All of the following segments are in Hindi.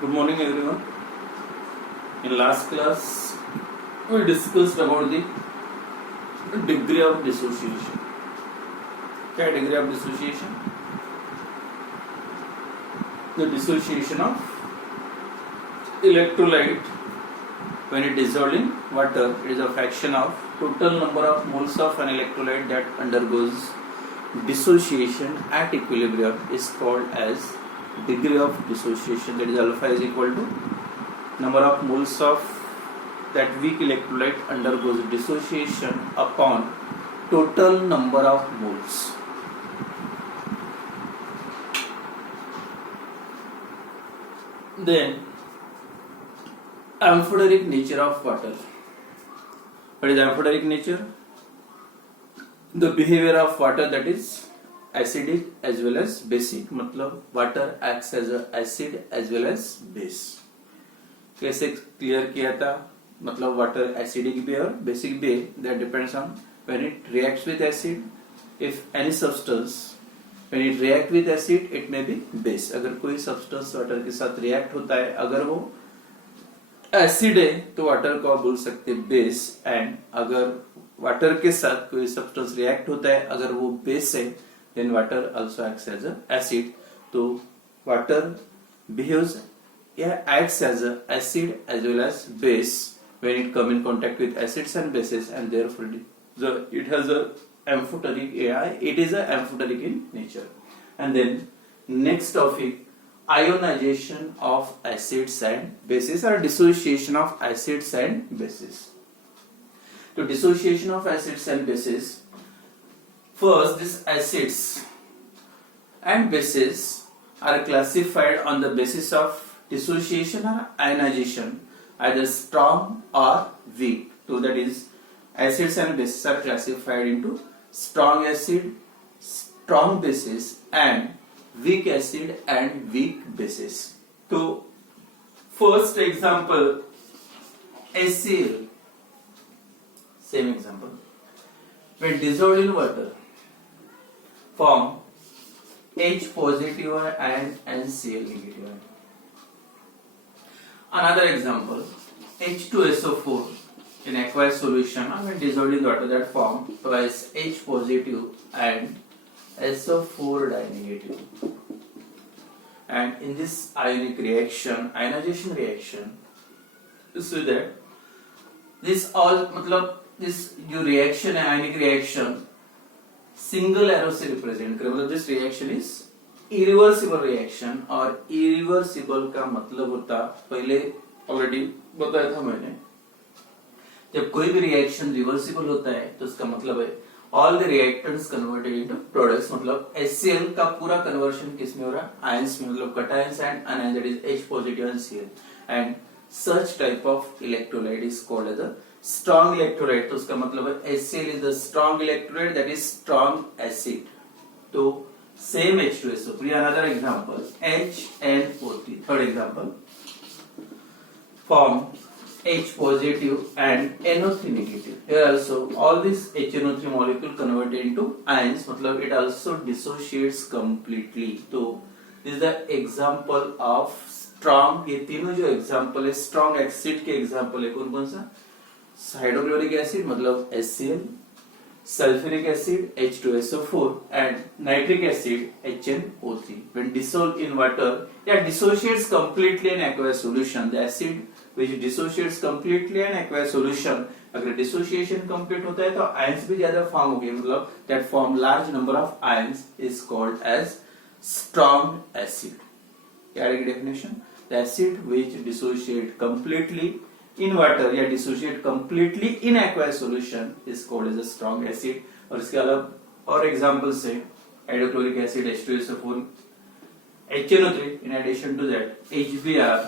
Good morning, everyone. In last class, we discussed about the degree of dissociation. क्या है degree of dissociation? The dissociation of electrolyte when it dissolved in water. It is a fraction of total number of moles of an electrolyte that undergoes dissociation at equilibrium is called as degree of dissociation. That is alpha is equal to number of moles of that weak electrolyte undergoes dissociation upon total number of moles. Then amphoteric nature of water. What is amphoteric nature? The behavior of water that is acidic as well as basic. मतलब water acts as a acid as well as base. कैसे क्लियर किया था? मतलब वाटर एसिडिक भी और बेसिक भी. That depends on when it reacts with acid. If any substance when it react with acid it may be base. अगर कोई सब्सटेंस वाटर के साथ रिएक्ट होता है, अगर वो एसिड है तो वाटर को आप बोल सकते हैं बेस. एंड अगर वाटर के साथ कोई सब्सटेंस रिएक्ट होता है, अगर वो बेस है, then water also acts as a acid. तो water behaves acts as a acid as well as base when it come in contact with acids and bases, and therefore it has a amphoteric AI. It is a amphoteric in nature. And then next topic, ionization of acids and bases or dissociation of acids and bases. So dissociation of acids and bases. First, these acids and bases are classified on the basis of dissociation or ionization, either strong or weak. So that is, acids and bases are classified into strong acid, strong bases, and weak acid and weak bases. So first example, HCl. Same example. When dissolved in water, form H positive and NCl negative. Another example, H2SO4 in aqueous solution when dissolved in water, that form twice H positive and SO4 dinegative. And in this ionic reaction, ionization reaction, you see that this all मतलब this जो reaction है, ionic reaction, single arrow से represent करे. मतलब this reaction is irreversible reaction. और इरिवर्सिबल का मतलब होता, पहले ऑलरेडी बताया था मैंने, जब कोई भी रिएक्शन रिवर्सिबल होता है तो उसका मतलब है all the reactants converted into products. मतलब HCl का पूरा कन्वर्शन किसमें हो रहा है? आयंस में. मतलब cations and anions, that is H positive and Cl. And such type of electrolyte is called as a strong electrolyte. तो उसका मतलब है HCl is the strong electrolyte, that is strong acid. तो same H2SO. Another example, HNO3. Third example, form H positive and NO3 negative. Here also all this HNO3 molecule converted into ions. मतलब it also dissociates completely. तो this is the example of strong. ये तीनों जो example है strong acid के example है. कौन कौन सा? हाइड्रोक्लोरिक एसिड मतलब HCl, sulfuric acid H2SO4 and nitric acid HNO3. When dissolved in water, it dissociates completely in aqueous solution. The acid which dissociates completely in aqueous solution, अगर dissociation complete होता है तो ions भी ज्यादा form होंगे. मतलब that form large number of ions is called as strong acid. क्या है definition? The acid which dissociate completely in water या dissociate completely in aqueous solution is called as a strong acid. और इसके अलावा और examples है hydrochloric acid H2SO4, HNO3, in addition to that HBr,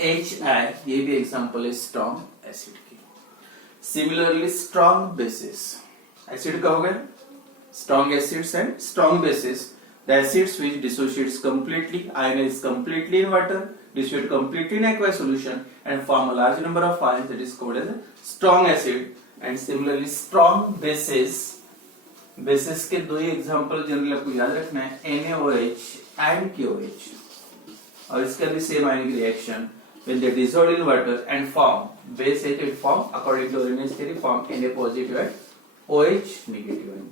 HI, ये भी example है strong acid की. Similarly strong bases, acid का हो गया, strong acids and strong bases. The acids which dissociates completely, ionize completely in water, dissociate completely in aqueous solution and form a large number of ions, that is called as a strong acid. And similarly strong bases, के दो ही एग्जांपल जनरली आपको याद रखना है, NaOH and KOH. और इसका भी same ionic reaction when they dissolve in water and form base है तो it form according to Arrhenius theory form Na positive and OH negative ion.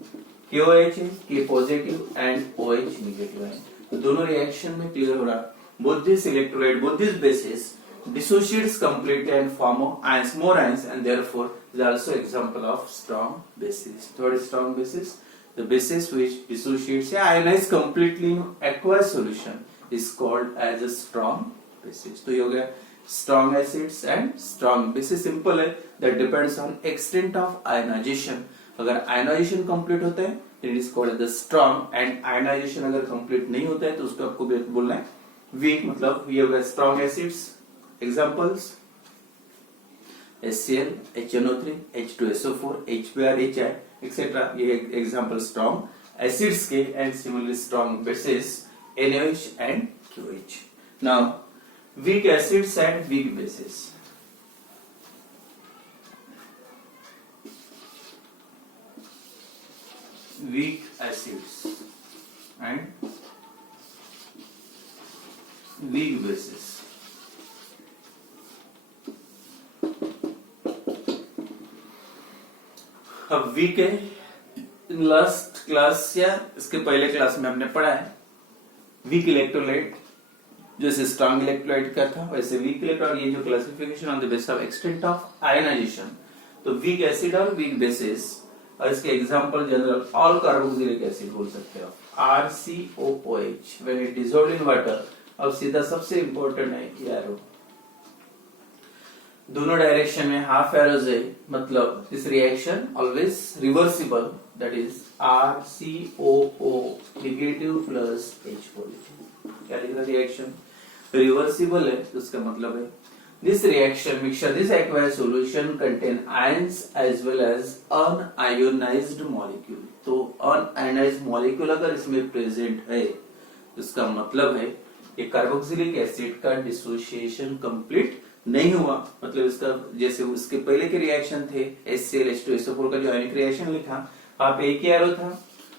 KOH है K positive and OH negative ion. तो दोनों रिएक्शन में क्लियर हो रहा both this electrolyte both these bases dissociates completely and form ions more ions and therefore is also example of strong bases. Third strong basis, the basis which dissociates ionize completely in aqueous solution is called as a strong basis. तो ये हो गया strong acids and strong bases. Simple है, that depends on extent of ionization. अगर ionization complete होता है then it is called as strong and ionization अगर complete नहीं होता है तो उसको आपको बोलना है weak. मतलब ये हो गया strong acids. Examples HCl, HNO3, H2SO4, HBr, HI etc. ये example strong acids के and similarly strong bases NaOH and QH. Now weak acids and weak bases. Weak acids and weak bases. अब वीक है, लास्ट क्लास या इसके पहले क्लास में हमने पढ़ा है वीक इलेक्ट्रोलाइट जैसे स्ट्रॉन्ग इलेक्ट्रोलाइट का था वैसे वीक इलेक्ट्रोलाइट. ये जो classification on the basis of extent of ionization. तो वीक एसिड और वीक बेसिस और इसके example general all carboxylic acid बोल सकते हो RCOOH when it dissolved in water. अब सीधा सबसे इंपॉर्टेंट है कि एरो दोनों डायरेक्शन में हाफ एरोज है मतलब this reaction always reversible that is RCOO negative plus H positive. क्या लिख रहा है रिएक्शन रिवर्सिबल है तो उसका मतलब है this reaction mixture this aqueous solution contain ions as well as unionized molecule. तो unionized molecule अगर इसमें प्रेजेंट है तो इसका मतलब है ये कार्बोक्सिलिक एसिड का डिसोसिएशन कंप्लीट नहीं हुआ. मतलब इसका जैसे उसके पहले के रिएक्शन थे HCl H2SO4 का जो आयनिक रिएक्शन लिखा आप एक ही एरो था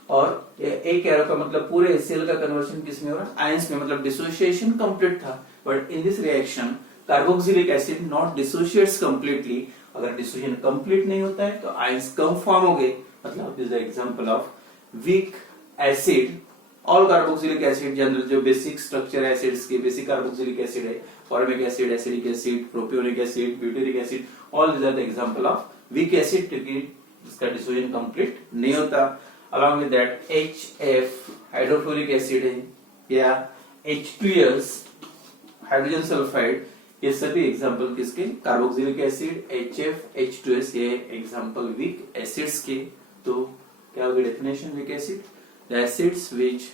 और एक एरो का मतलब पूरे HCl का कन्वर्शन किसमें हो रहा आयंस में मतलब डिसोसिएशन कंप्लीट था. But in this reaction carboxylic acid not dissociates completely. अगर डिसोसिएशन कंप्लीट नहीं होता है तो आयंस कम फॉर्म हो गए. मतलब this is example of weak acid. All carboxylic acid general जो बेसिक स्ट्रक्चर एसिड्स के बेसिक कार्बोक्सिलिक एसिड है formic acid acetic acid propionic acid butyric acid all this are the example of weak acid क्योंकि इसका डिसोसिएशन कंप्लीट नहीं होता. Along with that HF hydrofluoric acid है या H2S हाइड्रोजन सल्फाइड ये सभी एग्जांपल किसके कार्बोक्सिलिक एसिड HF H2S ये एग्जांपल वीक एसिड्स के. तो क्या होगी definition weak acid the acids which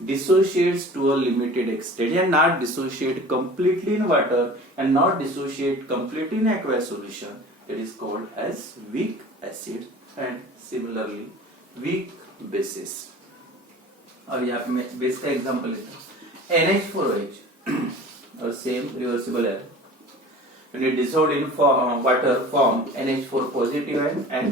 dissociates to a limited extent and not dissociate completely in water and not dissociate completely in aqueous solution it is called as weak acid and similarly weak bases. और यहाँ पे मैं बेस का एग्जांपल लेता हूँ NH4OH और सेम रिवर्सिबल है when it dissolved in water form NH4 positive ion and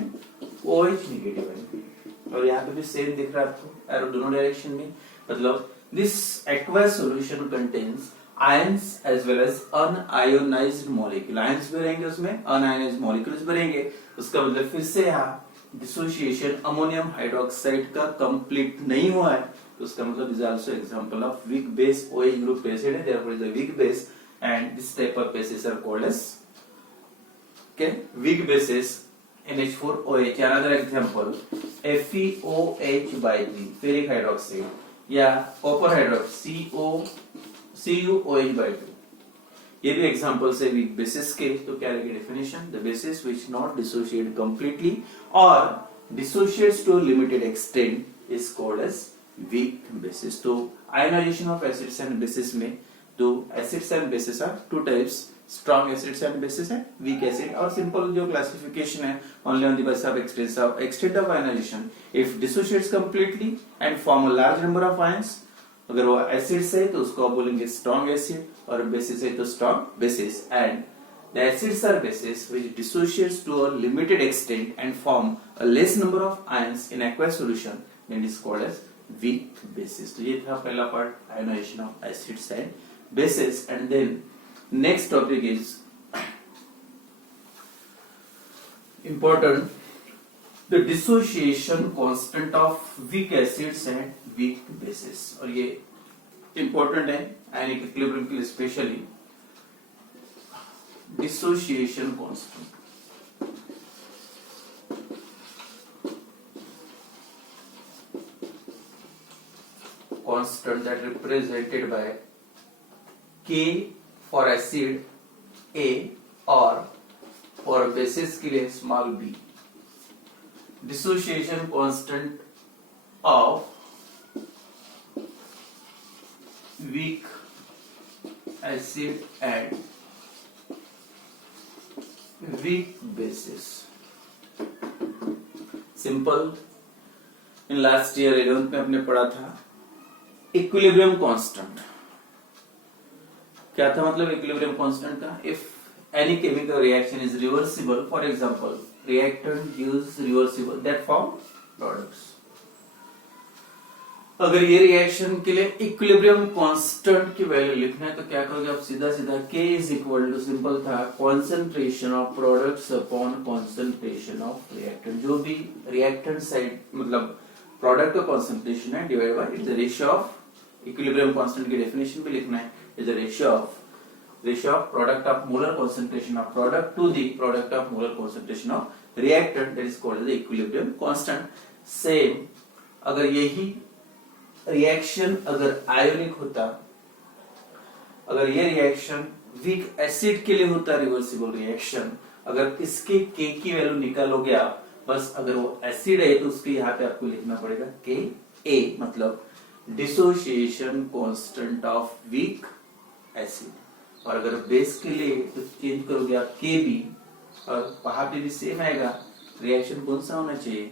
OH negative ion. और यहाँ पे भी सेम दिख रहा है आपको एरो दोनों डायरेक्शन में. मतलब this aqueous solution contains ions as well as unionized molecule. Ions भी रहेंगे उसमें अनआयोनाइज्ड मॉलिक्यूल्स भी रहेंगे. उसका मतलब फिर से यहाँ डिसोसिएशन अमोनियम हाइड्रोक्साइड का कंप्लीट नहीं हुआ है तो उसका मतलब is also example of weak base. OH group acid है therefore is a weak base and this type of bases are called as okay weak bases. NH4OH another example FeOH/3 ferric hydroxide या copper hydroxide CuOH/2 ये भी एग्जांपल्स है वीक बेसिस के. तो क्या रहेगी definition the bases which not dissociate completely और dissociates to limited extent is called as weak bases. तो ionization of acids and bases में दो acids and bases are two types strong acids and bases and weak acid. और simple जो classification है only on the basis of extent of ionization if dissociates completely and form a large number of ions. अगर वो acids है तो उसको आप बोलेंगे strong acid और bases है तो strong bases. And the acids are bases which dissociates to a limited extent and form a less number of ions in aqueous solution then it is called as weak bases. तो ये था पहला part ionization of acids and bases. And then next topic is important, the dissociation constant of weak acids and weak bases. और ये important है ionic equilibrium के लिए, specially dissociation constant. Constant that represented by K for acid A or for basis के लिए small b. Dissociation constant of weak acid and weak bases. Simple. In last year 11th में आपने पढ़ा था इक्विलिब्रियम कांस्टेंट. क्या था मतलब इक्विलिब्रियम कांस्टेंट का? If any chemical reaction is reversible, for example reactant gives reversible that form products. अगर ये रिएक्शन के लिए इक्विलिब्रियम कांस्टेंट की वैल्यू लिखना है तो क्या करोगे आप? सीधा सीधा K is equal to, simple था, concentration of products upon concentration of reactant. जो भी रिएक्टेंट साइड मतलब प्रोडक्ट का कॉन्सेंट्रेशन है divide by it's the ratio of, equilibrium constant की डेफिनेशन भी लिखना है, is the ratio of product of molar concentration of product to the product of molar concentration of reactant, that is called the equilibrium constant. Same, अगर यही रिएक्शन अगर आयोनिक होता, अगर ये रिएक्शन वीक एसिड के लिए होता रिवर्सिबल रिएक्शन, अगर इसके K की वैल्यू निकालोगे आप, बस अगर वो एसिड है तो उसके यहाँ पे आपको लिखना पड़ेगा Ka, मतलब dissociation constant of weak acid. और अगर बेस के लिए तो चेंज करोगे आप Kb, और वहां पे भी सेम आएगा. रिएक्शन कौन सा होना चाहिए?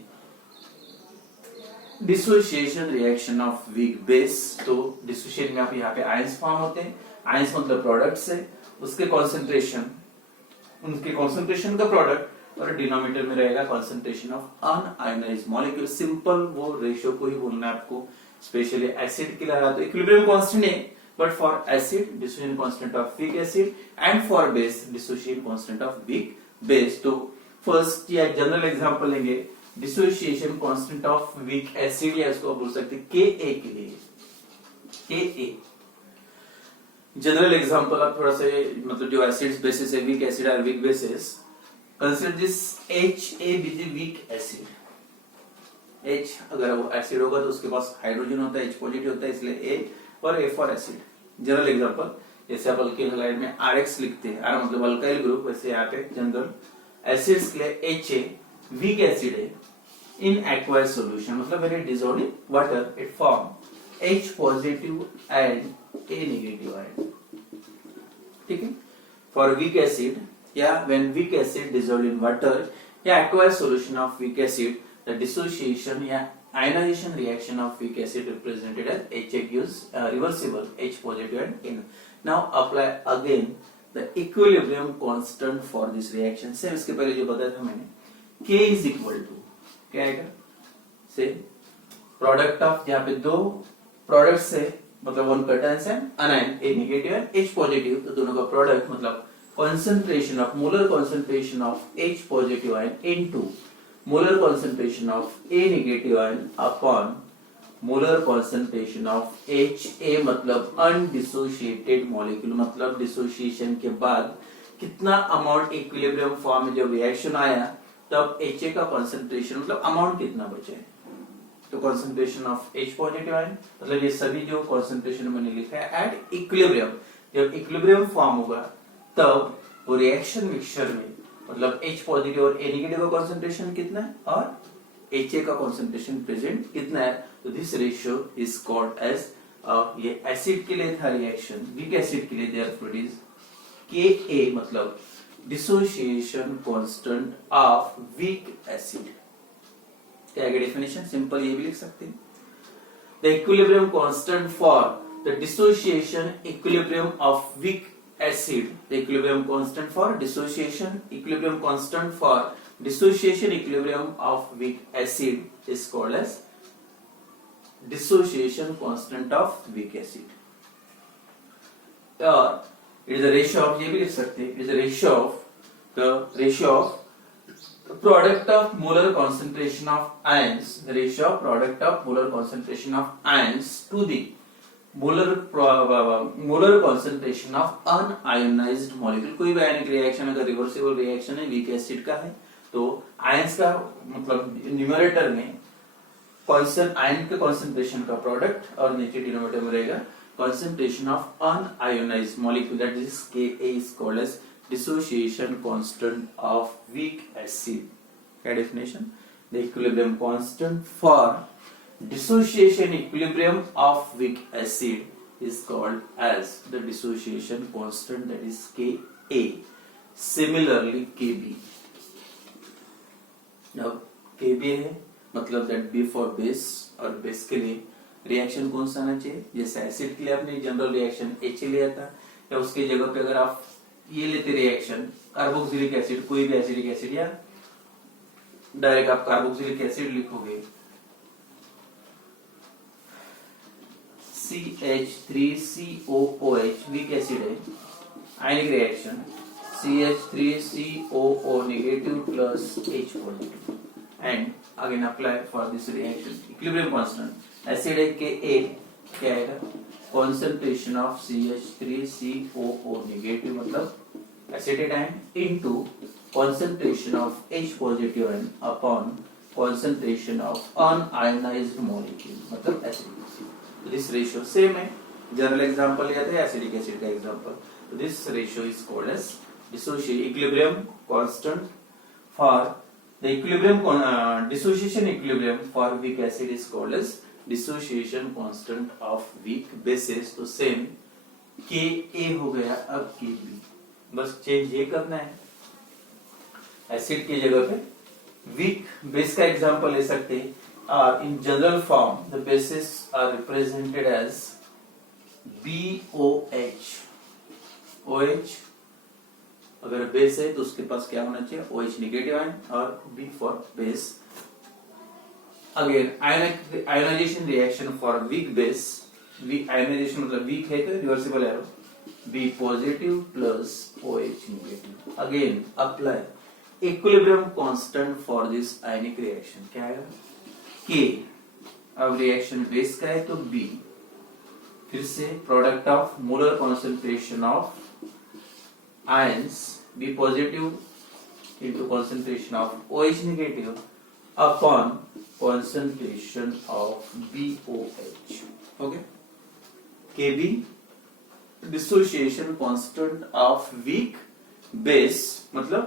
Dissociation reaction of weak base. तो डिसोसिएशन में आप यहाँ पे आयंस फॉर्म होते हैं. आयंस मतलब प्रोडक्ट्स है, उसके कॉन्सेंट्रेशन, उनके कॉन्सेंट्रेशन का प्रोडक्ट, और डिनोमिनेटर में रहेगा concentration of unionised molecule. Simple वो रेशियो को ही बोलना है आपको. स्पेशली एसिड के लिए तो इक्विलिब्रियम कांस्टेंट है, but for acid dissociation constant of weak acid and for base dissociation constant of weak base. तो फर्स्ट या जनरल एग्जांपल लेंगे dissociation constant of weak acid, या इसको बोल सकते हैं Ka के लिए. Ka जनरल एग्जांपल आप थोड़ा सा मतलब जो एसिड्स बेसिस है, वीक एसिड और weak bases, consider this Ha be the weak acid. H अगर वो एसिड होगा तो उसके पास हाइड्रोजन होता है, H पॉजिटिव होता है, इसलिए A और A for acid. General example, जैसे आप अल्किल हैलाइड में RX लिखते हैं, R मतलब अल्काइल ग्रुप, वैसे यहाँ पे जनरल एसिड्स के लिए HA वीक एसिड है इन एक्वायर्ड सॉल्यूशन, मतलब when it dissolved in water it form H positive and A negative ion. ठीक है. फॉर वीक एसिड या when weak acid dissolved in water या एक्वायर्ड solution of weak acid, the dissociation या ionization reaction of weak acid represented as Ha gives reversible H positive and N. Now apply again the equilibrium constant for this reaction. Same इसके पहले जो बताया था मैंने, K is equal to, क्या आएगा? Same product of, यहाँ पे दो products है, मतलब one curtains and anion, A negative and H positive, तो दोनों का product मतलब concentration of, molar concentration of H positive ion into molar concentration of A negative ion upon molar concentration of HA, मतलब undissociated molecule, मतलब डिसोसिएशन के बाद कितना अमाउंट इक्विलिब्रियम फॉर्म में जब रिएक्शन आया तब HA का कंसंट्रेशन मतलब अमाउंट कितना बचे. तो concentration of H positive ion, मतलब ये सभी जो कंसंट्रेशन मैंने लिखा है एट इक्विलिब्रियम, जब इक्विलिब्रियम फॉर्म होगा तब वो रिएक्शन मिक्सचर में मतलब H पॉजिटिव और A नेगेटिव का कंसंट्रेशन कितना है और HA का कंसंट्रेशन प्रेजेंट कितना है. तो this ratio is called as, ये एसिड के लिए था रिएक्शन, वीक एसिड के लिए देयरफॉर इट इज Ka, मतलब dissociation constant of weak acid. क्या आगे डेफिनेशन? सिंपल ये भी लिख सकते हैं, the equilibrium constant for the dissociation equilibrium of weak acid, the equilibrium constant for dissociation equilibrium of weak acid is called as dissociation constant of weak acid. और it is the ratio of, ये भी लिख सकते हैं, it is the ratio of product of molar concentration of ions, the ratio of product of molar concentration of ions to the molar concentration of unionized molecule। कोई भी आयनिक रिएक्शन अगर रिवर्सिबल रिएक्शन है, वीक एसिड का है, तो आयंस का मतलब न्यूमरेटर में आयन के कॉन्सेंट्रेशन का प्रोडक्ट और नीचे डिनोमिनेटर में रहेगा concentration of unionized molecule, that is Ka is called as dissociation constant of weak acid। क्या definition? The equilibrium constant for dissociation equilibrium of weak acid is called as the dissociation constant, that is Ka। Similarly Kb, अब Kb है मतलब that B for base, और बेस के लिए रिएक्शन कौन सा आना चाहिए, जैसे एसिड के लिए आपने जनरल रिएक्शन H लिया था, या उसके जगह पे अगर आप ये लेते रिएक्शन कार्बोक्सिलिक एसिड, कोई भी एसिडिक एसिड, या डायरेक्ट आप कार्बोक्सिलिक एसिड लिखोगे CH3COOH वीक एसिड है, ionic reaction CH3COO negative plus H positive, and again apply for this reaction equilibrium constant acid है Ka, क्या आएगा concentration of CH3COO नेगेटिव मतलब acetate ion into concentration of H positive ion upon concentration of unionized molecule मतलब एसिडिक। दिस रेशियो सेम है, जनरल एग्जांपल लिया था एसिडिक एसिड का एग्जांपल, तो this ratio is called as dissociation equilibrium constant for the equilibrium dissociation equilibrium for weak acid is called as dissociation constant of weak bases। तो सेम Ka हो गया, अब Kb, बस चेंज ये करना है, एसिड की जगह पे वीक बेस का एग्जांपल ले सकते हैं, और in general form the bases are represented as BOH। OH अगर बेस है तो उसके पास क्या होना चाहिए, OH नेगेटिव आयन, और B for base. Again ionization reaction for weak base, ionization मतलब वीक है तो reversible arrow, B positive plus OH negative. Again apply equilibrium constant for this ionic reaction, क्या आएगा K। अब रिएक्शन बेस का है तो B, फिर से product of molar concentration of ions B positive into concentration of OH negative upon concentration of BOH। Okay, Kb dissociation constant of weak base मतलब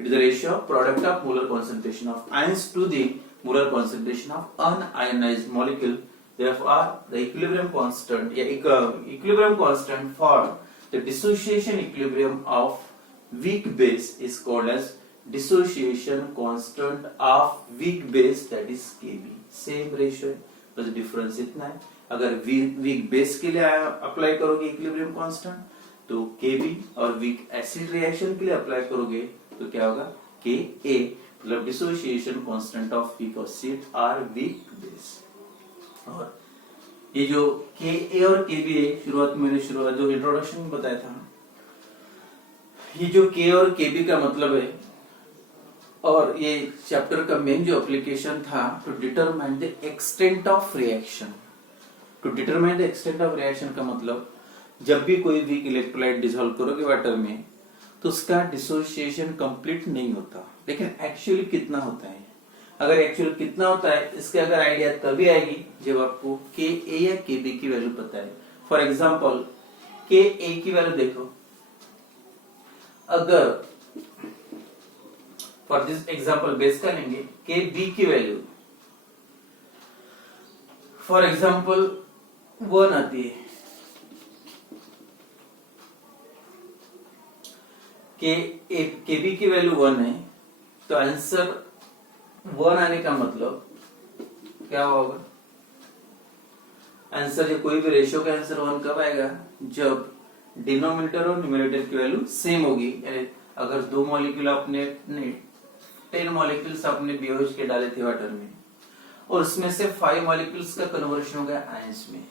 it is the ratio of product of molar concentration of ions to the molar concentration of unionized molecule। Therefore the equilibrium constant equilibrium constant for the dissociation equilibrium of weak base is called as dissociation constant of weak base, that is Kb। Same ratio है, बस डिफरेंस इतना है, अगर वीक बेस के लिए अप्लाई करोगे इक्विलिब्रियम कांस्टेंट तो Kb, और वीक एसिड रिएक्शन के लिए अप्लाई करोगे तो क्या होगा Ka, मतलब dissociation constant of weak acid और वीक बेस। और ये जो Ka और Kb है, शुरुआत में मैंने जो इंट्रोडक्शन में बताया था, ये जो K और Kb का मतलब है, और ये चैप्टर का मेन जो एप्लीकेशन था to determine the extent of reaction. To determine the extent of reaction का मतलब जब भी कोई वीक इलेक्ट्रोलाइट डिसॉल्व करोगे वाटर में तो उसका डिसोसिएशन कंप्लीट नहीं होता, लेकिन एक्चुअली कितना होता है, अगर एक्चुअल कितना होता है इसके अगर आइडिया तभी आएगी जब आपको Ka या Kb की वैल्यू पता है। फॉर एग्जांपल Ka की वैल्यू देखो, अगर फॉर दिस एग्जांपल बेस का लेंगे Kb की वैल्यू फॉर एग्जांपल 1 आती है, Kb की वैल्यू 1 है, तो आंसर 1 आने का मतलब क्या होगा, आंसर जो कोई भी रेशियो का आंसर 1 कब आएगा, जब डिनोमिनेटर और न्यूमरेटर की वैल्यू सेम होगी। यानी अगर 2 मॉलिक्यूल आपने 10 मॉलिक्यूल्स आपने BOH के डाले थे वाटर में, और उसमें से 5 मॉलिक्यूल्स का कन्वर्शन हो गया आयंस में,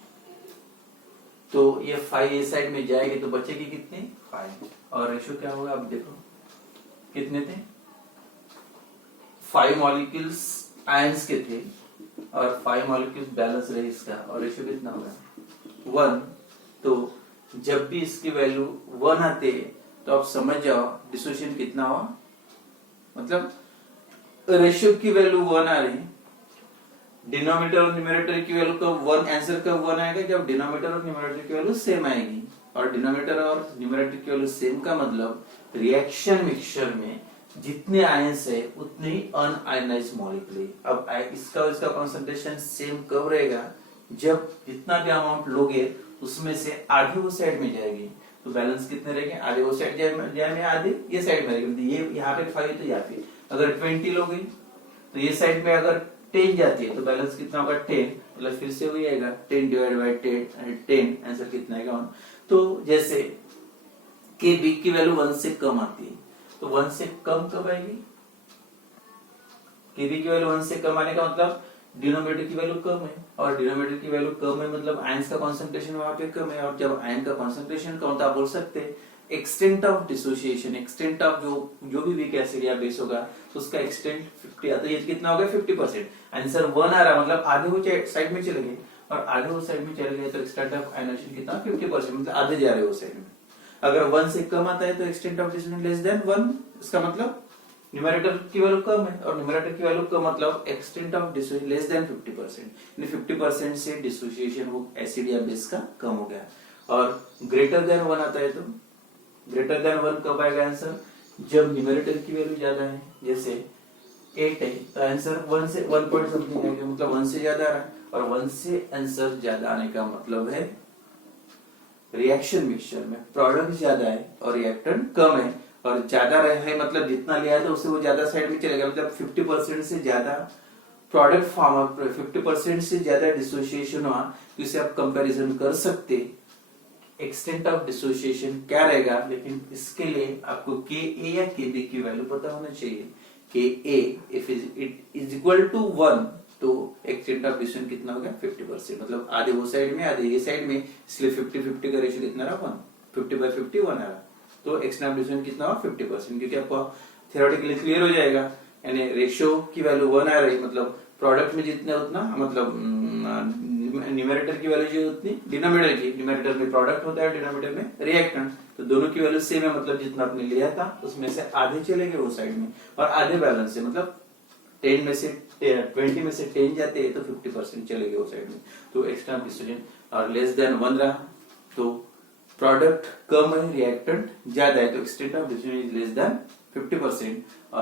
तो ये 5 ये साइड में जाएगी तो बचेगी कितनी 5 और रेशियो क्या होगा अब देखो कितने थे 5 मॉलिक्यूल्स आयंस के थे और 5 मॉलिक्यूल्स बैलेंस रहे इसका और रेशियो कितना होगा 1 तो जब भी इसकी वैल्यू 1 आते तो आप समझ जाओ डिसोसिएशन कितना हुआ मतलब रेशियो की वैल्यू 1 आ रही डिनोमिनेटर और न्यूमरेटर की वैल्यू कब 1 आंसर कब 1 आएगा जब डिनोमिनेटर और न्यूमरेटर की वैल्यू सेम आएगी और डिनोमिनेटर और न्यूमरेटर की वैल्यू सेम का मतलब रिएक्शन मिक्सचर में जितने आयंस है उतने ही अनआयनाइज्ड मॉलिक्यूल अब इसका कंसंट्रेशन सेम कब रहेगा जब जितना भी अमाउंट लोगे उसमें से आधी वो साइड में जाएगी तो बैलेंस कितने रहेंगे आधे वो साइड जाए में आधे ये साइड में रहेगी ये यहाँ पे 5 तो यहाँ पे अगर 20 लोगे तो ये साइड में अगर 10 जाती है तो बैलेंस कितना होगा 10 मतलब फिर से वही आएगा 10 डिवाइड बाय 10 आंसर कितना आएगा 1 तो जैसे के बी की वैल्यू 1 से कम आती है तो 1 से कम कब आएगी के बी की वैल्यू 1 से कम आने का मतलब डिनोमिनेटर की वैल्यू कम है और डिनोमिनेटर की वैल्यू कम है मतलब आयंस का कंसंट्रेशन वहां पे कम है और जब आयन का कंसंट्रेशन कम तो आप बोल सकते हैं extent of dissociation extent of जो भी वीक एसिड या बेस होगा तो उसका एक्सटेंट 50 आता है ये कितना हो गया 50% आंसर 1 आ रहा मतलब आधे वो साइड में चले गए और आधे वो साइड में चले गए तो एक्सटेंट ऑफ आयनाइजेशन कितना 50% मतलब आधे जा रहे हैं वो साइड में अगर 1 से कम आता है तो extent of dissociation less than 1 इसका मतलब न्यूमरेटर की वैल्यू कम है और न्यूमरेटर की वैल्यू कम मतलब extent of dissociation less than 50% यानी 50% से डिसोसिएशन वो एसिड या बेस का कम हो गया और ग्रेटर देन 1 आता है तो ग्रेटर देन 1 कब आएगा आंसर जब न्यूमरेटर की वैल्यू ज्यादा है जैसे 8 है तो आंसर 1 से 1 पॉइंट समथिंग आएगा मतलब 1 से ज्यादा आ रहा है और 1 से आंसर ज्यादा आने का मतलब है रिएक्शन मिक्सचर में प्रोडक्ट ज्यादा है और रिएक्टेंट कम है और ज्यादा है मतलब जितना लिया था उससे वो ज्यादा साइड में चलेगा मतलब 50% से ज्यादा प्रोडक्ट फॉर्म 50% से ज्यादा डिसोसिएशन हुआ तो इसे आप कंपैरिजन कर सकते एक्सटेंट ऑफ डिसोसिएशन क्या रहेगा लेकिन इसके लिए आपको के ए या के बी की वैल्यू पता होना चाहिए के uh if it is equal to 1 तो एक्सटेंट ऑफ डिसोसिएशन कितना हो गया 50% मतलब आधे वो साइड में आधे ये साइड में इसलिए 50-50 का रेशियो कितना रहा 1 50/50 1 आ रहा तो एक्सटेंट ऑफ डिसोसिएशन कितना हुआ 50% क्योंकि आपको थ्योरेटिकली क्लियर हो जाएगा यानी रेशियो की वैल्यू 1 आ रही मतलब प्रोडक्ट में जितना उतना मतलब न्यूमरेटर की वैल्यू जो उतनी डिनोमिनेटर की न्यूमरेटर में प्रोडक्ट होता है डिनोमिनेटर में रिएक्टेंट तो दोनों की वैल्यू सेम है मतलब जितना आपने लिया था उसमें से आधे चले गए वो साइड में और आधे बैलेंस है मतलब 10 में से 20 में से 10 जाते हैं तो 50% चले गए वो साइड में तो एक्स्ट्रा डिसोसिएशन और लेस देन 1 रहा तो प्रोडक्ट कम है रिएक्टेंट ज्यादा है तो extent of dissociation is less than 50%